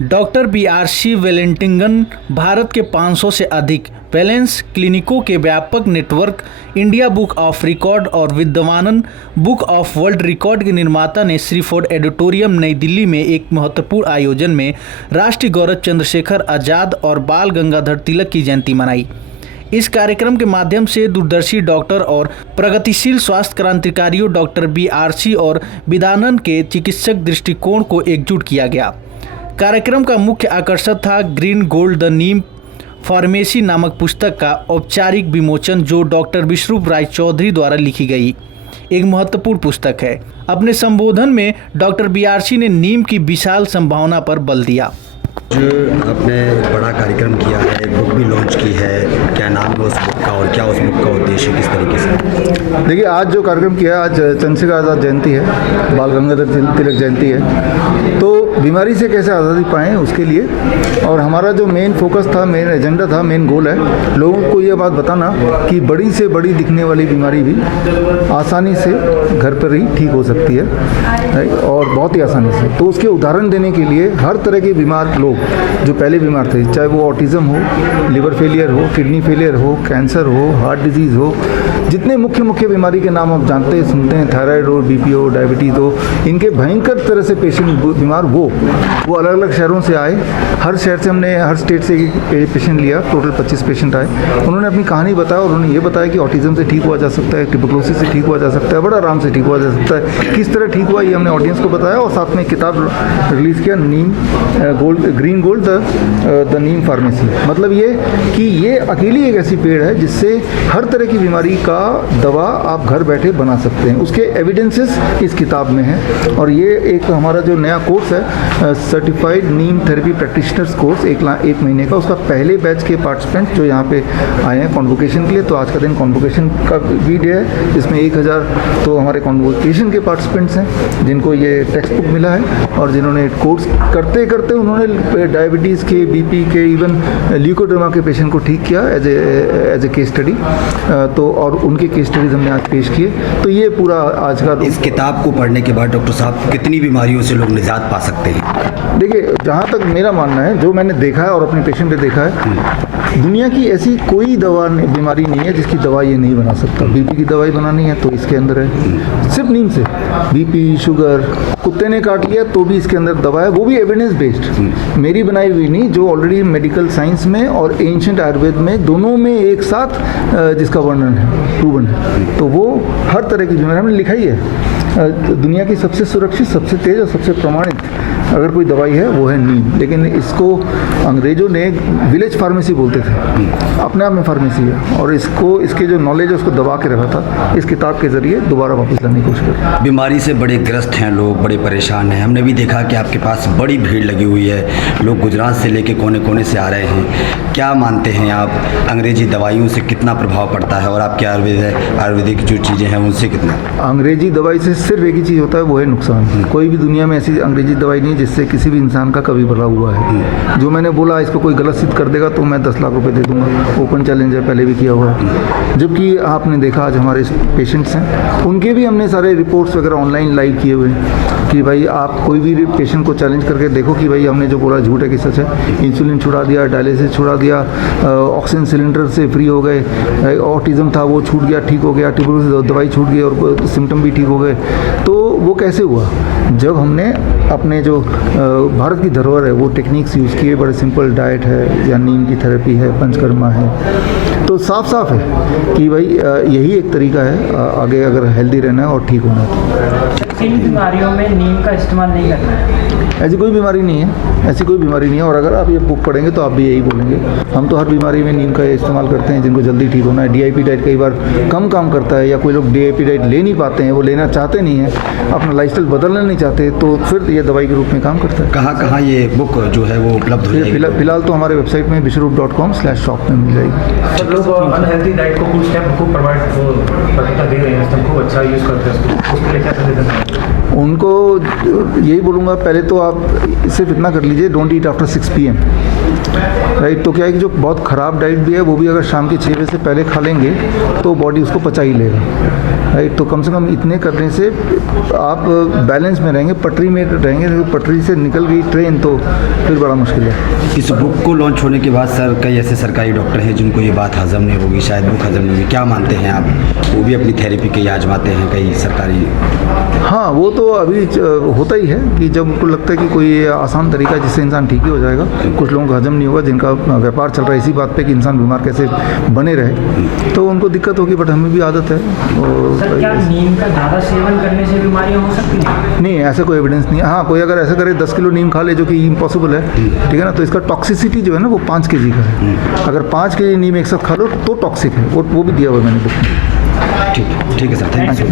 Doctor BRC वेलेंटिंगन Bharat के 500 से अधिक वैलेंस क्लिनिकों के व्यापक network, India book of record और विद्यमान बुक ऑफ वर्ल्ड रिकॉर्ड के निर्माता ने श्री फोर्ड ऑडिटोरियम नई दिल्ली में एक महत्वपूर्ण आयोजन में राष्ट्रीय गौरव चंद्रशेखर आज़ाद और बाल गंगाधर तिलक की जयंती मनाई। इस कार्यक्रम के माध्यम से दूरदर्शी डॉक्टर और प्रगतिशील स्वास्थ्य क्रांतिकारियों डॉक्टर BRC और विद्यानंद के चिकित्सक दृष्टिकोण को एकजुट किया गया। कार्यक्रम का मुख्य आकर्षण था green gold the neem pharmacy नामक पुस्तक का औपचारिक विमोचन, जो डॉक्टर विश्वरूप राय चौधरी द्वारा लिखी गई एक महत्वपूर्ण पुस्तक है। अपने संबोधन में डॉक्टर BRC ने नीम की विशाल संभावना पर बल दिया। जो आपने बड़ा कार्यक्रम किया है, बुक भी लॉन्च की है, क्या नाम है उस बुक का और क्या उस बुक का उद्देश्य किस तरीके से? देखिए, आज जो कार्यक्रम किया है, आज चंद्रशेखर आज़ाद जयंती है, बाल गंगाधर तिलक जयंती है, तो बीमारी से कैसे आज़ादी पाएँ उसके लिए, और हमारा जो मेन फोकस था, मेन एजेंडा था, मेन गोल है लोगों को ये बात बताना कि बड़ी से बड़ी दिखने वाली बीमारी भी आसानी से घर पर ही ठीक हो सकती है और बहुत ही आसानी से। तो उसके उदाहरण देने के लिए हर तरह के बीमार लोग जो पहले बीमार थे, चाहे वो ऑटिज़म हो, लिवर फेलियर हो, किडनी फेलियर हो, कैंसर हो, हार्ट डिजीज़ हो, जितने मुख्य बीमारी के नाम आप जानते हैं, सुनते हैं, थायराइड हो, BP हो, डायबिटीज़ हो, इनके भयंकर तरह से पेशेंट बीमार वो अलग अलग शहरों से आए। हर शहर से हमने, हर स्टेट से एक पेशेंट लिया, टोटल 25 पेशेंट आए। उन्होंने अपनी कहानी बताया और उन्होंने ये बताया कि ऑटिज़म से ठीक हुआ जा सकता है, ट्यूबरकुलोसिस से ठीक हुआ जा सकता है, बड़ा आराम से ठीक हुआ जा सकता है। किस तरह ठीक हुआ ये हमने ऑडियंस को बताया और साथ में किताब रिलीज़ किया, neem green gold the neem pharmacy. मतलब ये कि ये अकेली एक ऐसी पेड़ है जिससे हर तरह की बीमारी का दवा आप घर बैठे बना सकते हैं। उसके एविडेंसेस इस किताब में हैं और ये एक हमारा जो नया कोर्स है, सर्टिफाइड नीम थेरेपी प्रैक्टिशनर्स कोर्स, एक महीने का, उसका पहले बैच के पार्टिसिपेंट जो यहाँ पे आए हैं कॉन्वोकेशन के लिए, तो आज का दिन कॉन्वोकेशन का भी डे है, जिसमें 1000 तो हमारे कॉन्वोकेशन के पार्टिसिपेंट्स हैं जिनको ये टेक्स्ट बुक मिला है और जिन्होंने कोर्स करते करते उन्होंने डायबिटीज़ के, BP के, इवन ल्यूकोडर्मा के पेशेंट को ठीक किया एज ए केस स्टडी। तो और उनके केस स्टडीज हमने आज पेश किए। तो ये पूरा आज का। इस किताब को पढ़ने के बाद डॉक्टर साहब कितनी बीमारियों से लोग निजात पा सकते हैं? देखिए, जहाँ तक मेरा मानना है, जो मैंने देखा है और अपने पेशेंट पे देखा है, दुनिया की ऐसी कोई बीमारी नहीं है जिसकी दवा ये नहीं बना सकता। BP की दवाई बनानी है तो इसके अंदर है, सिर्फ नीम से। BP, शुगर, कुत्ते ने काट लिया तो भी इसके अंदर दवा है, वो भी एविडेंस बेस्ड, मेरी बनाई हुई नहीं, जो ऑलरेडी मेडिकल साइंस में और एंशिएंट आयुर्वेद में दोनों में एक साथ जिसका वर्णन है, प्रूवन है। तो वो हर तरह की बीमारी हमने लिखा ही है। दुनिया की सबसे सुरक्षित, सबसे तेज और सबसे प्रमाणित अगर कोई दवाई है वो है नीम। लेकिन इसको अंग्रेजों ने विलेज फार्मेसी बोलते थे, अपने आप में फार्मेसी है, और इसके जो नॉलेज है उसको दबा के रखा था। इस किताब के जरिए दोबारा वापस लाने की कोशिश कर। बीमारी से बड़े ग्रस्त हैं लोग, बड़े परेशान हैं। हमने भी देखा कि आपके पास बड़ी भीड़ लगी हुई है, लोग गुजरात से लेके कोने कोने से आ रहे हैं। क्या मानते हैं आप, अंग्रेजी दवाइयों से कितना प्रभाव पड़ता है और आपके आयुर्वेदिक जो चीज़ें हैं उनसे कितना? अंग्रेजी दवाई से सिर्फ एक ही चीज़ होता है, वो है नुकसान। कोई भी दुनिया में ऐसी अंग्रेजी दवाई नहीं जिससे किसी भी इंसान का कभी भला हुआ है। जो मैंने बोला, इसको कोई गलत सिद्ध कर देगा तो मैं 10 लाख रुपए दे दूंगा। ओपन चैलेंज है, पहले भी किया हुआ है। जबकि आपने देखा आज हमारे पेशेंट्स हैं, उनके भी हमने सारे रिपोर्ट्स वगैरह ऑनलाइन लाइव किए हुए हैं कि भाई आप कोई भी पेशेंट को चैलेंज करके देखो कि भाई हमने जो बोला झूठ है कि सच है। इंसुलिन छुड़ा दिया, डायलिसिस छुड़ा दिया, ऑक्सीजन सिलेंडर से फ्री हो गए, ऑटिज्म था वो छूट गया, ठीक हो गया, ट्यूबरकुलोसिस दवाई छूट गई और सिम्टम भी ठीक हो गए। तो वो कैसे हुआ? जब हमने अपने जो भारत की धरोहर है वो टेक्निक्स यूज़ किए, बड़े सिंपल डाइट है या नीम की थेरेपी है, पंचकर्मा है, तो साफ है कि भाई यही एक तरीका है आगे अगर हेल्दी रहना है और ठीक होना है। किन बीमारियों में नीम का इस्तेमाल नहीं करना है? ऐसी कोई बीमारी नहीं है, ऐसी कोई बीमारी नहीं है। और अगर आप ये बुक पढ़ेंगे तो आप भी यही बोलेंगे। हम तो हर बीमारी में नीम का इस्तेमाल करते हैं जिनको जल्दी ठीक होना है। DIP डाइट कई बार कम काम करता है, या कोई लोग DIP डाइट ले नहीं पाते हैं, वो लेना चाहते नहीं हैं, अपना लाइफस्टाइल बदलना नहीं चाहते, तो फिर ये दवाई के रूप में काम करता है। कहाँ ये बुक जो है वो उपलब्ध हो जाएगी? फिलहाल तो हमारे वेबसाइट में विश्वरूप.com/shop में मिल जाएगी। सब लोग अनहेल्दी डाइट को कुछ स्टेप खूब प्रोवाइड दे रहे हैं, सब खूब अच्छा यूज़ करते हैं, उसके लिए क्या सजेशन है? उनको यही बोलूँगा, पहले तो आप सिर्फ इतना कर लीजिए, don't eat after 6 PM। Right. तो क्या है कि जो बहुत ख़राब डाइट भी है वो भी अगर शाम के 6 बजे से पहले खा लेंगे तो बॉडी उसको पचा ही लेगा, राइट। तो कम से कम इतने करने से आप बैलेंस में रहेंगे, पटरी में रहेंगे। तो पटरी से निकल गई ट्रेन तो फिर बड़ा मुश्किल है। इस बुक को लॉन्च होने के बाद सर कई ऐसे सरकारी डॉक्टर हैं जिनको ये बात हजम नहीं होगी, शायद बुक हजम नहीं होगी, क्या मानते हैं आप? वो भी अपनी थेरेपी के आजमाते हैं कई सरकारी। हाँ, वो तो अभी होता ही है कि जब उनको लगता है कि कोई आसान तरीका है जिससे इंसान ठीक ही हो जाएगा। कुछ लोगों को हजम नहीं होगा, जिनका व्यापार चल रहा है इसी बात पे कि इंसान बीमार कैसे बने रहे, तो उनको दिक्कत होगी। बट हमें भी आदत है। सर क्या नीम का ज़्यादा सेवन करने से बीमारियाँ हो सकती हैं? नहीं, ऐसा कोई एविडेंस नहीं है। हाँ, कोई अगर ऐसा करे 10 किलो नीम खा ले, जो कि इम्पॉसिबल है, ठीक है ना, तो इसका टॉक्सिसिटी जो है ना वो 5 kg का है। अगर 5 kg नीम एक साथ खा लो तो टॉक्सिक है, वो भी दिया हुआ है मैंने बुक में। ठीक है सर, थैंक यू।